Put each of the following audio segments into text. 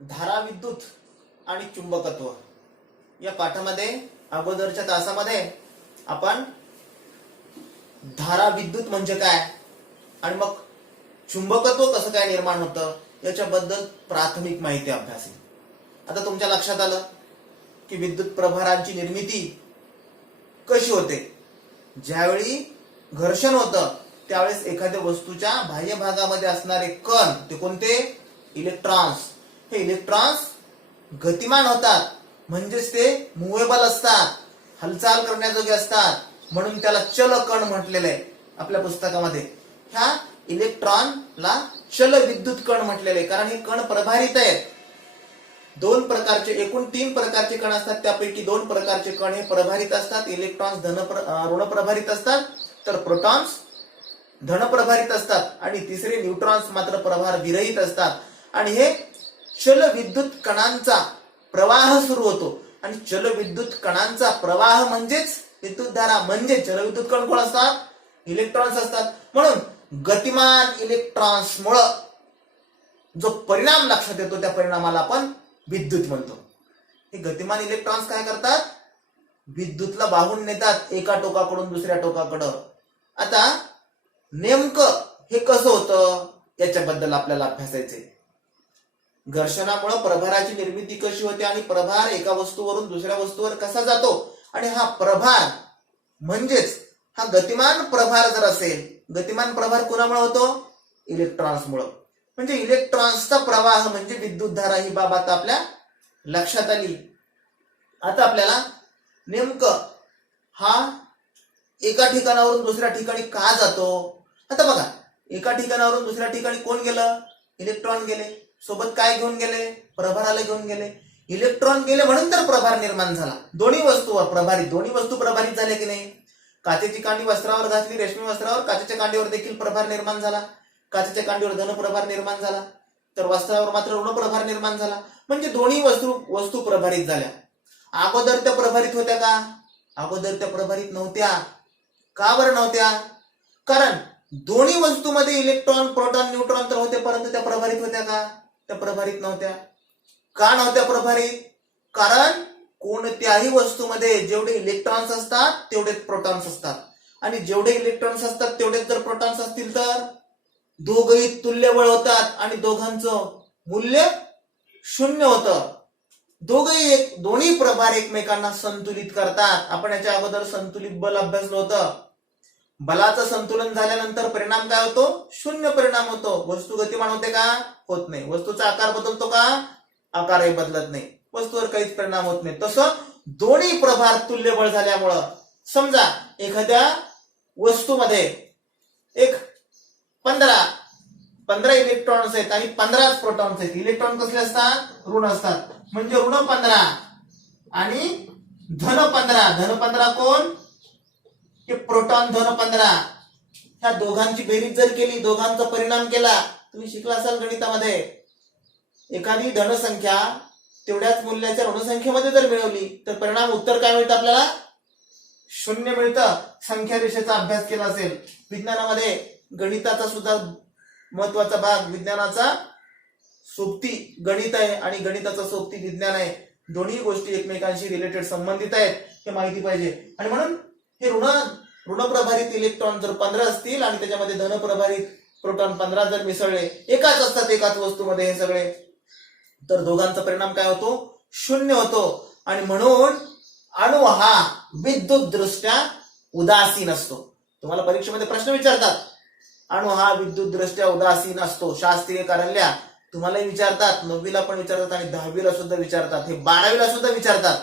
धाराविद्युत आणि चुंबकत्व या पाठामध्ये अगोदरच्या तासामध्ये आपण धाराविद्युत म्हणजे काय आणि मग चुंबकत्व कसं काय निर्माण होतं याच्याबद्दल प्राथमिक माहिती अभ्यासली. आता तुमच्या लक्षात आलं की विद्युत प्रभारांची निर्मिती कशी होते. ज्यावेळी घर्षण होतं त्यावेळेस एखाद्या वस्तूच्या बाह्य भागामध्ये असणारे कण ते कोणते इलेक्ट्रॉन्स, हे इलेक्ट्रॉन्स गतिमान होतात म्हणजेच ते मुव्हेबल असतात, हालचाल करण्याजोगे असतात, म्हणून त्याला चल कण म्हटलेलं आहे आपल्या पुस्तकामध्ये. ह्या इलेक्ट्रॉनला चल विद्युत कण म्हटलेले आहे कारण हे कण प्रभारित आहेत. दोन प्रकारचे एकूण 3 प्रकारचे कण असतात, त्यापैकी 2 प्रकारचे कण हे प्रभारित असतात. इलेक्ट्रॉन्स ऋण प्रभारित असतात तर प्रोटॉन्स धन प्रभारित असतात आणि तिसरे न्यूट्रॉन्स मात्र प्रभार विरहित असतात. आणि हे चल विद्युत कणांचा प्रवाह सुरू होतो आणि चल विद्युत कणांचा प्रवाह म्हणजेच विद्युतधारा. म्हणजे चल विद्युत कण कोण असतात? इलेक्ट्रॉन्स असतात. म्हणून गतिमान इलेक्ट्रॉन्समुळे जो परिणाम लक्षात येतो त्या परिणामाला आपण विद्युत म्हणतो. हे गतिमान इलेक्ट्रॉन्स काय करतात? विद्युतला वाहून नेतात एका टोकाकडून दुसऱ्या टोकाकडं. आता नेमकं हे कसं होतं याच्याबद्दल आपल्याला अभ्यासायचंय. घर्षणामुळे प्रभाराची निर्मिती कशी होते आणि प्रभार एका वस्तूवरून दुसऱ्या वस्तूवर कसा जातो आणि हा प्रभार म्हणजेच हा गतिमान प्रभार जर असेल, गतिमान प्रभार कोणामुळे होतो? इलेक्ट्रॉन्समुळे. म्हणजे इलेक्ट्रॉन्सचा प्रवाह म्हणजे विद्युतधारा ही बाब आता आपल्या लक्षात आली. आता आपल्याला नेमकं हा एका ठिकाणावरून दुसऱ्या ठिकाणी का जातो? आता बघा, एका ठिकाणावरून दुसऱ्या ठिकाणी कोण गेलं? इलेक्ट्रॉन गेले. सोबत काय घेऊन गेले? प्रभाराला घेऊन गेले. इलेक्ट्रॉन गेले म्हणून तर प्रभार निर्माण झाला. दोन्ही वस्तूवर प्रभारित, दोन्ही वस्तू प्रभारित झाल्या की नाही? काचेची कांडी वस्त्रावर घातली, रेशमी वस्त्रावर, काचेच्या कांडीवर देखील प्रभार निर्माण झाला. काचेच्या कांडीवर धन प्रभार निर्माण झाला तर वस्त्रावर मात्र ऋण प्रभार निर्माण झाला. म्हणजे दोन्ही वस्तू प्रभारित झाल्या. अगोदर त्या प्रभारित होत्या का? अगोदर त्या प्रभारित नव्हत्या. का बरं नव्हत्या? कारण दोन्ही वस्तूमध्ये इलेक्ट्रॉन, प्रोटॉन, न्यूट्रॉन तर होते परंतु त्या प्रभारित होत्या का? त्या प्रभारित नव्हत्या. का नव्हत्या प्रभारित? कारण कोणत्याही वस्तूमध्ये जेवढे इलेक्ट्रॉन्स असतात तेवढेच प्रोटॉन्स असतात आणि जेवढे इलेक्ट्रॉन्स असतात तेवढेच जर प्रोटॉन्स असतील तर दोघही तुल्यबळ होतात आणि दोघांचं मूल्य 0 होतं. दोन्ही प्रभार एकमेकांना संतुलित करतात. आपण याच्या अगोदर संतुलित बल अभ्यासलं होतं. बलाचं संतुलन झाल्यानंतर परिणाम काय होतो? 0 परिणाम होतो. वस्तू गतिमान होते का? होत नाही. वस्तूचा आकार बदलतो का? आकारही बदलत नाही. वस्तूवर काहीच परिणाम होत नाही. तसं दोन्ही प्रभार तुल्यबळ झाल्यामुळं समजा एखाद्या वस्तूमध्ये एक 15 इलेक्ट्रॉन्स आहेत आणि 15 प्रोटॉन्स आहेत. इलेक्ट्रॉन कसले असतात? ऋण असतात. म्हणजे ऋण 15 आणि धन 15. धन 15 कोण? हे प्रोटॉन. धन 15 ह्या दोघांची बेरीज जर केली, दोघांचा परिणाम केला, तुम्ही शिकला असाल गणितामध्ये, एखादी धनसंख्या तेवढ्याच मूल्याच्या ऋणसंख्येमध्ये जर मिळवली तर परिणाम उत्तर काय मिळतं आपल्याला? 0 मिळतं. संख्या रेषेचा अभ्यास केला असेल. विज्ञानामध्ये गणिताचा सुद्धा महत्वाचा भाग, विज्ञानाचा सोबती गणित आहे आणि गणिताचा सोबती विज्ञान आहे. दोन्ही गोष्टी एकमेकांशी रिलेटेड संबंधित आहेत हे माहिती पाहिजे. आणि म्हणून हे ऋणप्रभारित इलेक्ट्रॉन जर 15 असतील आणि त्याच्यामध्ये धनप्रभारित प्रोटॉन 15 जर मिसळले, एकाच असतात एकाच वस्तूमध्ये हे सगळे, तर दोघांचा परिणाम काय होतो? 0 होतो. आणि म्हणून अणु हा विद्युत दृष्ट्या उदासीन असतो. तुम्हाला परीक्षेमध्ये प्रश्न विचारतात, अणु हा विद्युत दृष्ट्या उदासीन असतो. शास्त्रीय कारण्या तुम्हालाही विचारतात, 9वीला पण विचारतात आणि 10वीला सुद्धा विचारतात. हे 12वीला सुद्धा विचारतात.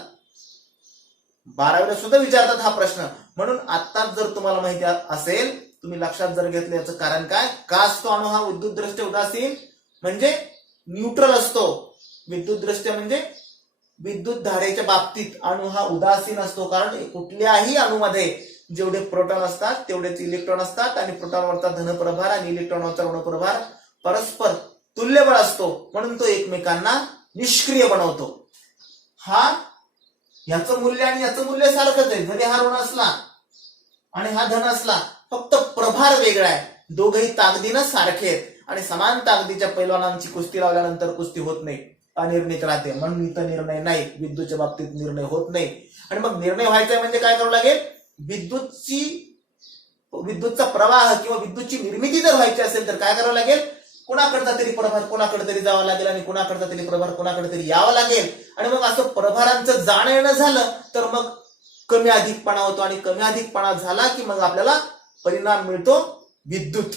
12वीला सुद्धा विचारतात हा प्रश्न. म्हणून आत्ताच जर तुम्हाला माहिती असेल, तुम्ही लक्षात जर घेतलं याचं कारण काय, का असतो अणु हा विद्युत दृष्ट्या उदासीन? म्हणजे न्यूट्रल असतो. विद्युत दृष्ट्या म्हणजे विद्युत धारेच्या बाबतीत अणु हा उदासीन असतो. कारण कुठल्याही अणुमध्ये जेवढे प्रोटॉन असतात तेवढेच इलेक्ट्रॉन असतात आणि प्रोटॉनवरचा धनप्रभार आणि इलेक्ट्रॉनवरचा ऋणप्रभार परस्पर तुल्यबळ असतो. म्हणून तो एकमेकांना निष्क्रिय बनवतो. याचं मूल्य आणि याचं मूल्य सारखंच आहे. जरी हा ऋण असला आणि हा धन असला, फक्त प्रभार वेगळा आहे. दोघही ताकदीनं सारखे आहेत आणि समान ताकदीच्या पैलवानांची कुस्ती लावल्यानंतर कुस्ती होत नाही. अनिर्णित राहते, म्हणून इथं निर्णय नाही, विद्युतच्या बाबतीत निर्णय होत नाही. आणि मग निर्णय व्हायचा म्हणजे काय करावं लागेल, विद्युतचा प्रवाह किंवा विद्युतची निर्मिती जर व्हायची असेल तर काय करावं लागेल, कुणाकडचा तरी प्रभार कोणाकडे तरी जावं लागेल आणि कुणाकडचा तरी प्रभार कोणाकडे तरी यावं लागेल. आणि मग असं प्रभारांचं जाणं येणं झालं तर मग कमी अधिकपणा होतो, आणि कमी अधिकपणा झाला की मग आपल्याला परिणाम मिळतो विद्युत.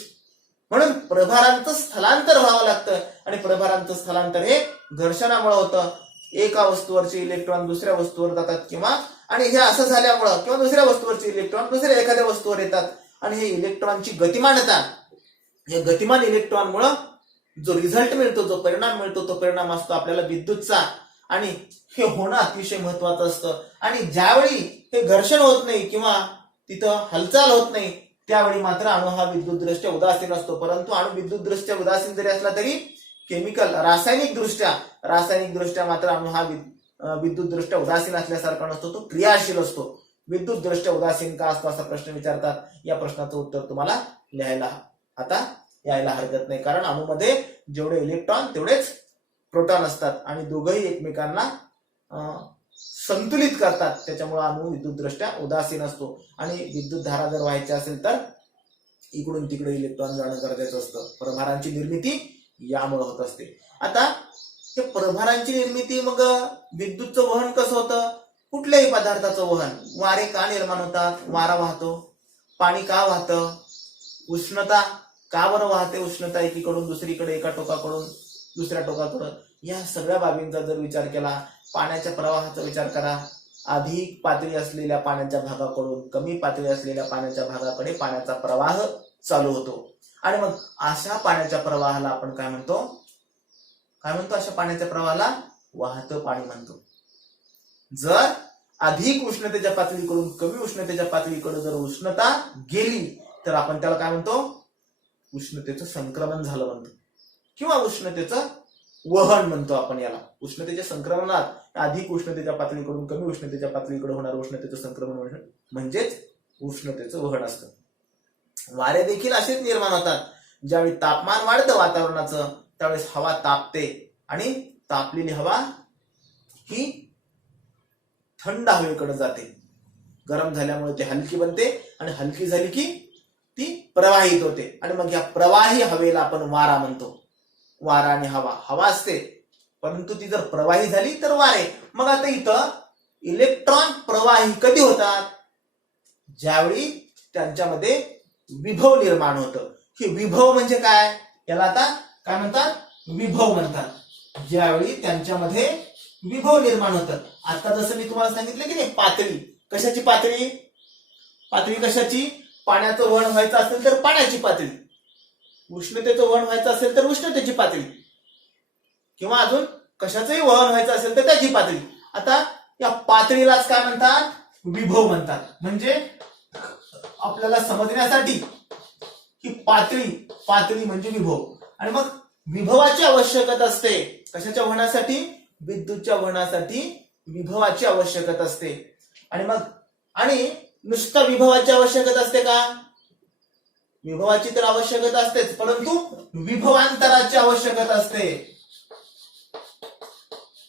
म्हणून प्रभारांचं स्थलांतर व्हावं लागतं, आणि प्रभारांचं स्थलांतर हे घर्षणामुळे होतं. एका वस्तूवरचे इलेक्ट्रॉन दुसऱ्या वस्तूवर जातात, किंवा आणि हे असं झाल्यामुळं किंवा दुसऱ्या वस्तूवरचे इलेक्ट्रॉन दुसऱ्या एखाद्या वस्तूवर येतात, आणि हे इलेक्ट्रॉनची गतिमानता, या गतिमान इलेक्ट्रॉनमुळं जो रिझल्ट मिळतो, जो परिणाम मिळतो, तो परिणाम असतो आपल्याला विद्युतचा. आणि हे होणं अतिशय महत्वाचं असतं. आणि ज्यावेळी हे घर्षण होत नाही किंवा तिथं हालचाल होत नाही त्यावेळी मात्र अणु हा विद्युतदृष्ट्या उदासीन असतो. परंतु अणु विद्युतदृष्ट्या उदासीन जरी असला तरी केमिकल रासायनिक दृष्ट्या मात्र अणु हा विद्युतदृष्ट्या उदासीन असल्यासारखा नसतो, तो क्रियाशील असतो. विद्युतदृष्ट्या उदासीन का असतो असा प्रश्न विचारतात. या प्रश्नाचं उत्तर तुम्हाला लिहायला आता यायला हरकत नाही, कारण अणुमध्ये जेवढे इलेक्ट्रॉन तेवढेच प्रोटॉन असतात आणि दोघंही एकमेकांना संतुलित करतात. त्याच्यामुळे अणु विद्युतदृष्ट्या उदासीन असतो. आणि विद्युत धारा जर व्हायची असेल तर इकडून तिकडे इलेक्ट्रॉन जाणं गरजेचं असतं. प्रभारांची निर्मिती यामुळे होत असते. आता हे प्रभारांची निर्मिती, मग विद्युतचं वहन कसं होतं, कुठल्याही पदार्थाचं वहन. वारे का निर्माण होतात, वारा वाहतो. पाणी का वाहतं, उष्णता का बरं वाहते, उष्णता एकीकडून दुसरीकडे, एका टोकाकडून दुसऱ्या टोकाकडून. या सगळ्या बाबींचा जर विचार केला, पाण्याच्या प्रवाहाचा विचार करा. अधिक पातळी असलेल्या पाण्याच्या भागाकडून कमी पातळी असलेल्या पाण्याच्या भागाकडे पाण्याचा प्रवाह चालू होतो. आणि मग अशा पाण्याच्या प्रवाहाला आपण काय म्हणतो, अशा पाण्याच्या प्रवाहाला वाहतं पाणी म्हणतो. जर अधिक उष्णतेच्या पातळीकडून कमी उष्णतेच्या पातळीकडे जर उष्णता गेली तर आपण त्याला काय म्हणतो, उष्णतेचं संक्रमण झालं म्हणतो, किंवा उष्णतेचं वहन म्हणतो आपण याला. उष्णतेच्या संक्रमणात अधिक उष्णतेच्या पातळीकडून कमी उष्णतेच्या पातळीकडे होणार उष्णतेचं संक्रमण म्हणजेच उष्णतेचं वहन असतं. वारे देखील असेच निर्माण होतात. ज्यावेळी तापमान वाढतं वातावरणाचं त्यावेळेस हवा तापते, आणि तापलेली हवा ही थंड हवेकडे जाते. गरम झाल्यामुळे ती हलकी बनते, आणि हलकी झाली की ती प्रवाहित होते. आणि मग या प्रवाही हवेला आपण वारा म्हणतो. वारा आणि हवा असते, परंतु ती जर प्रवाही झाली तर वारे. मग आता इथं इलेक्ट्रॉन प्रवाही कधी होतात, ज्यावेळी त्यांच्यामध्ये विभव निर्माण होतं. हे विभव म्हणजे काय, याला आता काय म्हणतात, विभव म्हणतात. ज्यावेळी त्यांच्यामध्ये विभव निर्माण होतं. आता जसं मी तुम्हाला सांगितलं की नाही, पातळी कशाची, पातळी कशाची, पाण्याचं वहन व्हायचं असेल तर पाण्याची पातळी, उष्णतेचं वहन व्हायचं असेल तर उष्णतेची पातळी, किंवा अजून कशाचंही वहन व्हायचं असेल तर त्याची पातळी. आता या पातळीलाच काय म्हणतात, विभव म्हणतात. म्हणजे आपल्याला समजण्यासाठी ही पातळी म्हणजे विभव. आणि मग विभवाची आवश्यकता असते. कशाच्या वहनासाठी, विद्युतच्या वहनासाठी विभवाची आवश्यकता असते. आणि नुसतं विभवाची आवश्यकता असते का, विभवाची तर आवश्यकता असतेच, परंतु विभवांतराची आवश्यकता असते.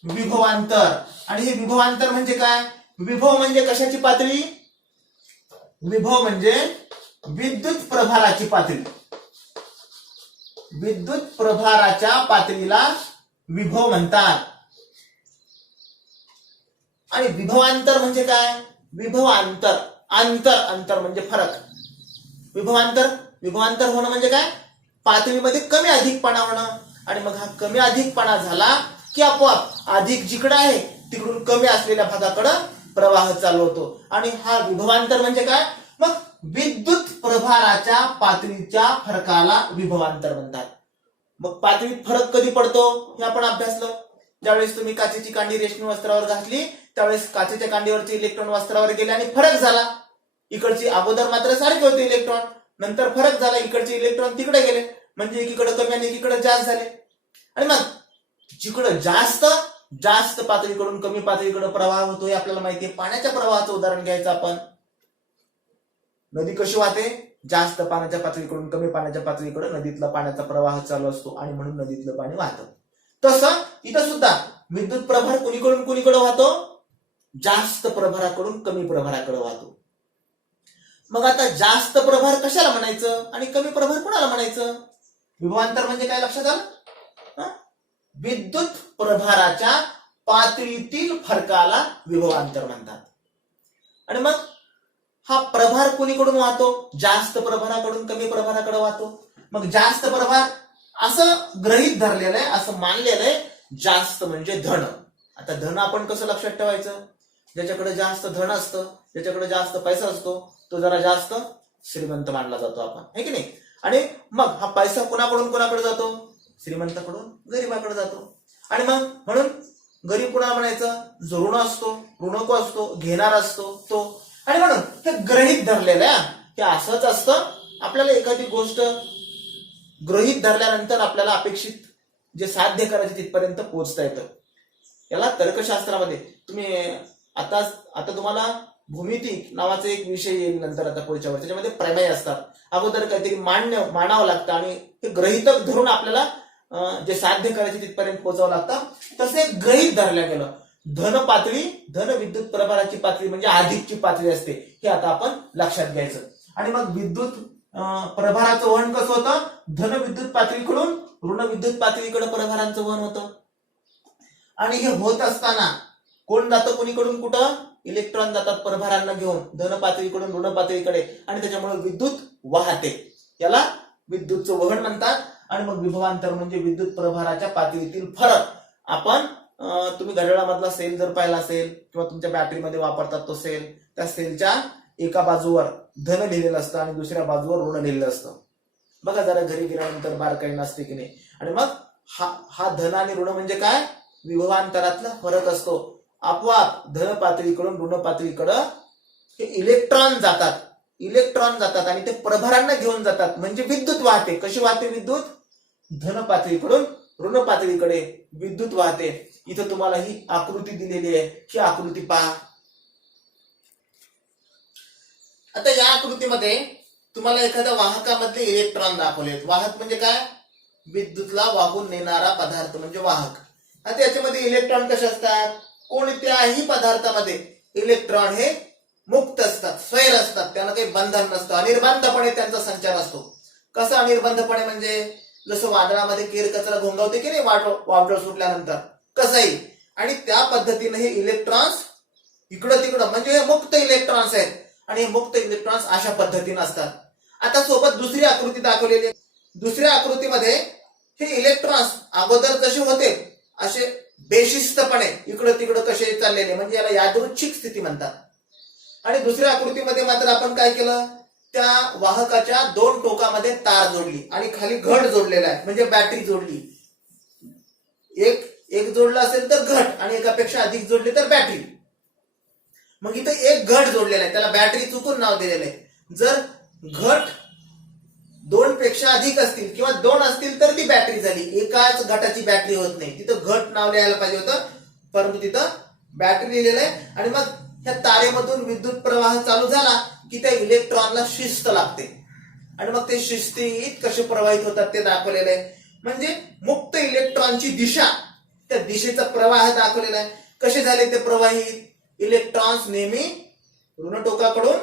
विभवांतर. आणि हे विभवांतर म्हणजे काय, विभव म्हणजे कशाची पातळी, विभव म्हणजे विद्युत प्रभाराची पातळी. विद्युत प्रभाराच्या पातळीला विभव म्हणतात. आणि विभवांतर म्हणजे काय, विभवांतर, अंतर म्हणजे फरक. विभवांतर होणं म्हणजे काय, पातळीमध्ये कमी अधिकपणा होणं. आणि मग हा कमी अधिकपणा झाला की आपोआप अधिक जिकडे आहे तिकडून कमी असलेल्या भागाकडे प्रवाह चालू होतो. आणि हा विभवांतर म्हणजे काय, मग विद्युत प्रभाराच्या पातळीच्या फरकाला विभवांतर म्हणतात. मग पातळीत फरक कधी पडतो हे आपण अभ्यासलं. ज्यावेळेस तुम्ही काचेची कांडी रेशमी वस्त्रावर घातली त्यावेळेस काचेच्या कांडीवरचे इलेक्ट्रॉन वस्त्रावर गेले आणि फरक झाला. इकडची अगोदर मात्र सारखे होते इलेक्ट्रॉन, नंतर फरक झाला, इकडचे इलेक्ट्रॉन तिकडे गेले, म्हणजे एकीकडे कमी आणि एकीकडे जास्त झाले. आणि मग जिकडे जास्त पातळीकडून कमी पातळीकडे प्रवाह होतो हे आपल्याला माहिती आहे. पाण्याच्या प्रवाहाचं उदाहरण घ्यायचं आपण. नदी कशी वाहते, जास्त पाण्याच्या पातळीकडून कमी पाण्याच्या पातळीकडे नदीतला पाण्याचा प्रवाह चालू असतो आणि म्हणून नदीतलं पाणी वाहतं. तसं इथं सुद्धा विद्युत प्रभार कुणीकडे वाहतो? जास्त प्रभाराकडून कमी प्रभाराकडे वाहतो. मग आता जास्त प्रभार कशाला म्हणायचं आणि कमी प्रभार कोणाला म्हणायचं? विभवांतर म्हणजे काय लक्षात आलं? विद्युत प्रभाराच्या पातळीतील फरकाला विभवांतर म्हणतात. आणि मग हा प्रभार कोणीकडून वाहतो? जास्त प्रभाराकडून कमी प्रभाराकडे वाहतो. मग जास्त प्रभार असं गृहीत धरलेलं आहे, असं मानलेलं आहे, जास्त म्हणजे धन. आता धन आपण कसं लक्षात ठेवायचं? ज्याच्याकडे जास्त धन असतं, ज्याच्याकडे जास्त पैसा असतो, तो जरा जास्त श्रीमंत मानला जातो आपण, है की नाही? आणि मग हा पैसा कोणाकडून जातो? श्रीमंताकडून गरीबाकडे जातो. आणि मग म्हणून गरीब कुणाला म्हणायचं? जो ऋण असतो, ऋणको असतो, घेणार असतो तो. आणि म्हणून हे गृहीत धरलेलं आहे. हे असंच असतं. आपल्याला एखादी गोष्ट गृहीत धरल्यानंतर आपल्याला अपेक्षित जे साध्य करायचे तिथपर्यंत पोहोचता येतं. याला तर्कशास्त्रामध्ये तुम्ही आता तुम्हाला भूमिती नावाचा एक विषय येईल नंतर, आता पुढच्या वर्षी. त्याच्यामध्ये प्रमेय असतात. अगोदर काहीतरी मांडावं लागतं आणि हे गृहीतक धरून आपल्याला जे साध्य करायचे तिथपर्यंत पोहोचावं लागतं. तसे गृहीत धरल्या गेलं. धन पातळी, धन विद्युत प्रभाराची पातळी म्हणजे अधिकची पातळी असते, हे आता आपण लक्षात घ्यायचं. आणि मग विद्युत प्रभाराचं वहन कसं होतं? धन विद्युत पातळीकडून ऋण विद्युत पातळीकडे प्रभारांचं वहन होतं. आणि हे होत असताना कोण जातं कोणीकडून कुठं? इलेक्ट्रॉन जातात प्रभारांना घेऊन धन पातळीकडून ऋण पातळीकडे, आणि त्याच्यामुळे विद्युत वाहते. याला विद्युतचं वहन म्हणतात. आणि मग विभवांतर म्हणजे विद्युत प्रभाराच्या पातळीतील फरक. आपण तुम्ही घड्याळामधला सेल जर पाहिला असेल किंवा तुमच्या बॅटरीमध्ये वापरतात तो सेल, त्या सेलच्या एका बाजूवर धन लिहिलेलं असतं आणि दुसऱ्या बाजूवर ऋण लिहिलेलं असतं. बघा जरा घरी गेल्यानंतर बारकाई नसते की नाही. आणि मग हा धन आणि ऋण म्हणजे काय? विभवांतरातला फरक असतो. आपोआप धन पातळीकडून ऋण पातळीकडं हे इलेक्ट्रॉन जातात आणि ते प्रभारांना घेऊन जातात. म्हणजे विद्युत वाहते. कशी वाहते विद्युत? धन पातळीकडून ऋण पातळीकडे विद्युत वाहते. इथं तुम्हाला ही आकृती दिलेली आहे. ही आकृती पहा. आता या आकृतीमध्ये तुम्हाला एखाद्या वाहकामधले इलेक्ट्रॉन दाखवले. वाहक म्हणजे काय? विद्युतला वाहून नेणारा पदार्थ म्हणजे वाहक. आता याच्यामध्ये इलेक्ट्रॉन कसे असतात? कोणत्याही पदार्थामध्ये इलेक्ट्रॉन हे मुक्त असतात, स्वैर असतात. त्यांना काही बंधन नसतं. अनिर्बंधपणे त्यांचा संचार असतो. कसा अनिर्बंधपणे? म्हणजे जसं वादळामध्ये केर कचरा घोंगावते की नाही वादळ सुटल्यानंतर, कसंही. आणि त्या पद्धतीने हे इलेक्ट्रॉन्स इकडं तिकडं म्हणजे हे मुक्त इलेक्ट्रॉन्स आहेत. आणि हे मुक्त इलेक्ट्रॉन्स अशा पद्धतीने असतात. आता सोबत दुसरी आकृती दाखवलेली आहे. दुसऱ्या आकृतीमध्ये हे इलेक्ट्रॉन्स अगोदर जसे होते असे बेशिस्तपणे इकडं तिकडं कसे चाललेले, म्हणजे याला यादृच्छिक स्थिती म्हणतात. आणि दुसऱ्या आकृतीमध्ये मात्र आपण काय केलं? त्या वाहकाच्या दोन टोकामध्ये तार जोडली आणि खाली घट जोडलेला आहे, म्हणजे बॅटरी जोडली. एक जोडला असेल तर घट आणि एकापेक्षा अधिक जोडली तर बॅटरी. मग इथं एक घट जोडलेला आहे, त्याला बॅटरी चुकून नाव दिलेलं आहे. जर घट दोन पेक्षा अधिक असतील किंवा दोन असतील तर ती बॅटरी झाली. एकाच घटाची बॅटरी होत नाही. तिथं घट नाव लिहायला पाहिजे होतं, परंतु तिथं बॅटरी लिहिलेलं आहे. आणि मग ह्या तारेमधून विद्युत प्रवाह चालू झाला की त्या इलेक्ट्रॉनला शिस्त लागते. आणि मग ते शिस्तीत कसे प्रवाहित होतात ते दाखवलेलं आहे. म्हणजे मुक्त इलेक्ट्रॉनची दिशा, त्या दिशेचा प्रवाह दाखवलेला आहे. कसे झाले ते प्रवाहित? इलेक्ट्रॉन्स नेहमी ऋण टोकाकडून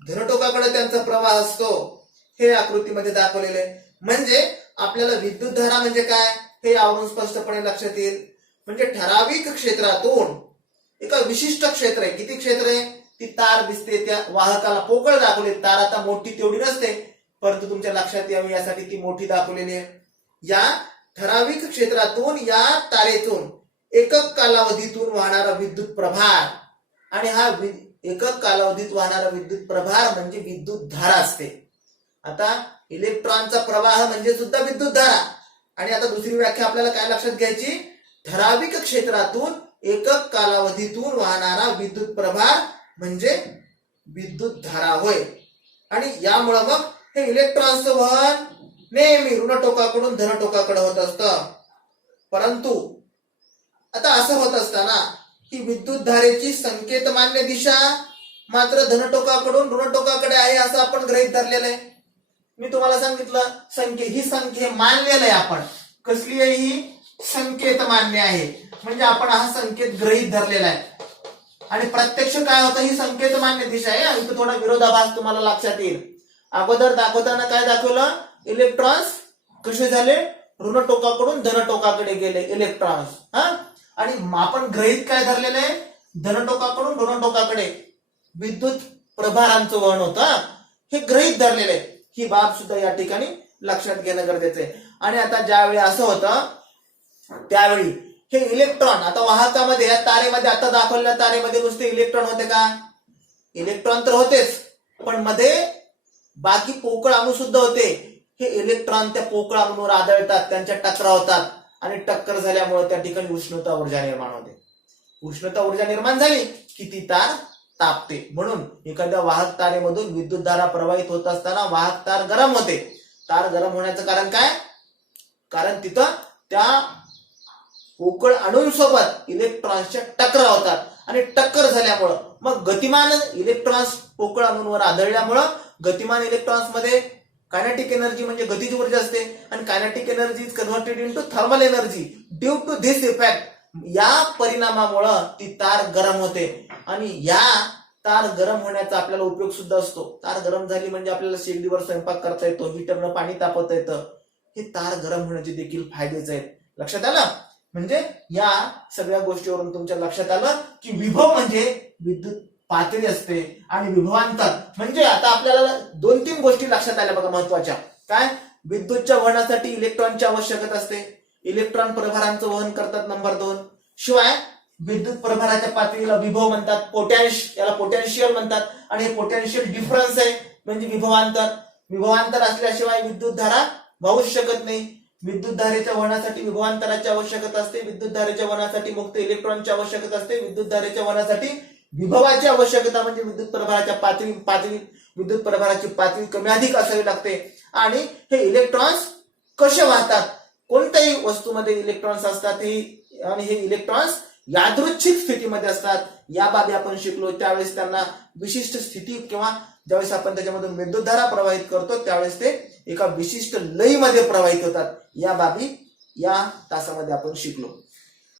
धन टोकाकडे त्यांचा प्रवाह असतो. हे आकृतीमध्ये दाखवलेले आहे. म्हणजे आपल्याला विद्युत धारा म्हणजे काय हे यावरून स्पष्टपणे लक्षात येईल. म्हणजे ठराविक क्षेत्रातून एका विशिष्ट क्षेत्र आहे. किती क्षेत्र आहे? ती तार दिसते, त्या वाहकाला पोकळ दाखवली. तार आता मोठी तेवढी नसते, परंतु तुमच्या लक्षात यावी यासाठी ती मोठी दाखवलेली आहे. या ठराविक क्षेत्रातून या तारेतून एकक कालावधीतून वाहणारा विद्युत प्रभार, आणि हा एकक कालावधीत वाहणारा विद्युत प्रभार म्हणजे विद्युत धारा असते. आता इलेक्ट्रॉनचा प्रवाह म्हणजे सुद्धा विद्युत धारा. आणि आता दुसरी व्याख्या आपल्याला काय लक्षात घ्यायची? ठराविक क्षेत्रातून एकक कालावधीतून वाहणारा विद्युत प्रभार म्हणजे विद्युत धारा होय. आणि यामुळे मग हे इलेक्ट्रॉनचं वहन नेहमी ऋण टोकाकडून धन टोकाकडे होत असतं. परंतु आता असं होत असताना ही विद्युत धारेची संकेतमान्य दिशा मात्र धन टोकाकडून ऋण टोकाकडे आहे असं आपण गृहीत धरलेलं आहे. मी तुम्हाला सांगितलं ही संख्या मानलेलं आहे आपण. कसली आहे? ही संकेत मान्य आहे. म्हणजे आपण हा संकेत गृहीत धरलेला आहे. आणि प्रत्यक्ष काय होतं, ही संकेत मान्य दिशा आहे. इथं थोडा विरोधाभास तुम्हाला लक्षात येईल. अगोदर दाखवताना काय दाखवलं, इलेक्ट्रॉन्स कसे झाले, ऋण टोकाकडून धन टोकाकडे गेले इलेक्ट्रॉन्स. आणि आपण गृहीत काय धरलेलं आहे, धन टोकाकडून ऋण टोकाकडे विद्युत प्रभारांचं वहन होतं, हे गृहीत धरलेलं आहे. ही बाब सुद्धा या ठिकाणी लक्षात घेणं गरजेचं आहे. आणि आता ज्यावेळी असं होतं त्यावेळी हे इलेक्ट्रॉन, आता वाहकामध्ये या तारेमध्ये आता दाखवलेल्या तारेमध्ये नुसते इलेक्ट्रॉन होते का, इलेक्ट्रॉन तर होतेच, पण मध्ये बाकी पोकळ अणू सुद्धा होते. हे इलेक्ट्रॉन त्या पोकळ अणूवर आदळतात, त्यांच्या टकराव होतात आणि टक्कर झाल्यामुळे त्या ठिकाणी उष्णता ऊर्जा निर्माण होते. उष्णता ऊर्जा निर्माण झाली की ती तार तापते. म्हणून एखाद्या वाहक तारेमधून विद्युत धारा प्रवाहित होत असताना वाहक तार गरम होते. तार गरम होण्याचं कारण काय, कारण तिथं त्या पोकळ अणूंसोबत इलेक्ट्रॉन्सच्या टक्कर होतात आणि टक्कर झाल्यामुळं मग गतिमान इलेक्ट्रॉन्स पोकळ अणूंवर आदळल्यामुळं गतिमान इलेक्ट्रॉन्स मध्ये कायनेटिक एनर्जी म्हणजे गतीची ऊर्जा असते आणि kinetic energy is converted into thermal energy. Due to this effect, या परिणामामुळं ती तार गरम होते. आणि या तार गरम होण्याचा आपल्याला उपयोग सुद्धा असतो. तार गरम झाली म्हणजे आपल्याला शेगडीवर स्वयंपाक करता येतो, हिटरनं पाणी तापवता येतं. हे तार गरम होण्याचे देखील फायदेच आहेत. लक्षात आलं. म्हणजे या सगळ्या गोष्टीवरून तुमच्या लक्षात आलं की विभव म्हणजे विद्युत पातळी असते आणि विभवांतर म्हणजे, आता आपल्याला 2-3 गोष्टी लक्षात आल्या बघा महत्वाच्या. काय, विद्युतच्या वहनासाठी इलेक्ट्रॉनची आवश्यकता असते, इलेक्ट्रॉन प्रभारांचं वहन करतात नंबर 2. शिवाय विद्युत प्रभाराच्या पातळीला विभव म्हणतात, याला पोटॅन्शियल म्हणतात. आणि हे पोटॅन्शियल डिफरन्स आहे म्हणजे विभवांतर. विभवांतर असल्याशिवाय विद्युत धारा वाहूच शकत नाही. विद्युत धारेच्या वहनासाठी विभवांतराची आवश्यकता असते, विद्युत धारेच्या वहनासाठी मुक्त इलेक्ट्रॉनची आवश्यकता असते, विद्युत धारेच्या वहनासाठी विभवाची आवश्यकता म्हणजे विद्युत प्रभाराच्या पातळी विद्युत प्रभाराची पातळी कमी अधिक असावी लागते. आणि हे इलेक्ट्रॉन्स कसे वाहतात, कोणत्याही वस्तूमध्ये इलेक्ट्रॉन्स असतात आणि हे इलेक्ट्रॉन्स यादृच्छिक स्थितीमध्ये असतात. या बाबी आपण शिकलो. त्यावेळेस त्यांना विशिष्ट स्थिती किंवा ज्यावेळेस आपण त्याच्यामधून विद्युतधारा प्रवाहित करतो त्यावेळेस ते एका विशिष्ट लयीमध्ये प्रवाहित होतात. या बाबी या तासामध्ये आपण शिकलो.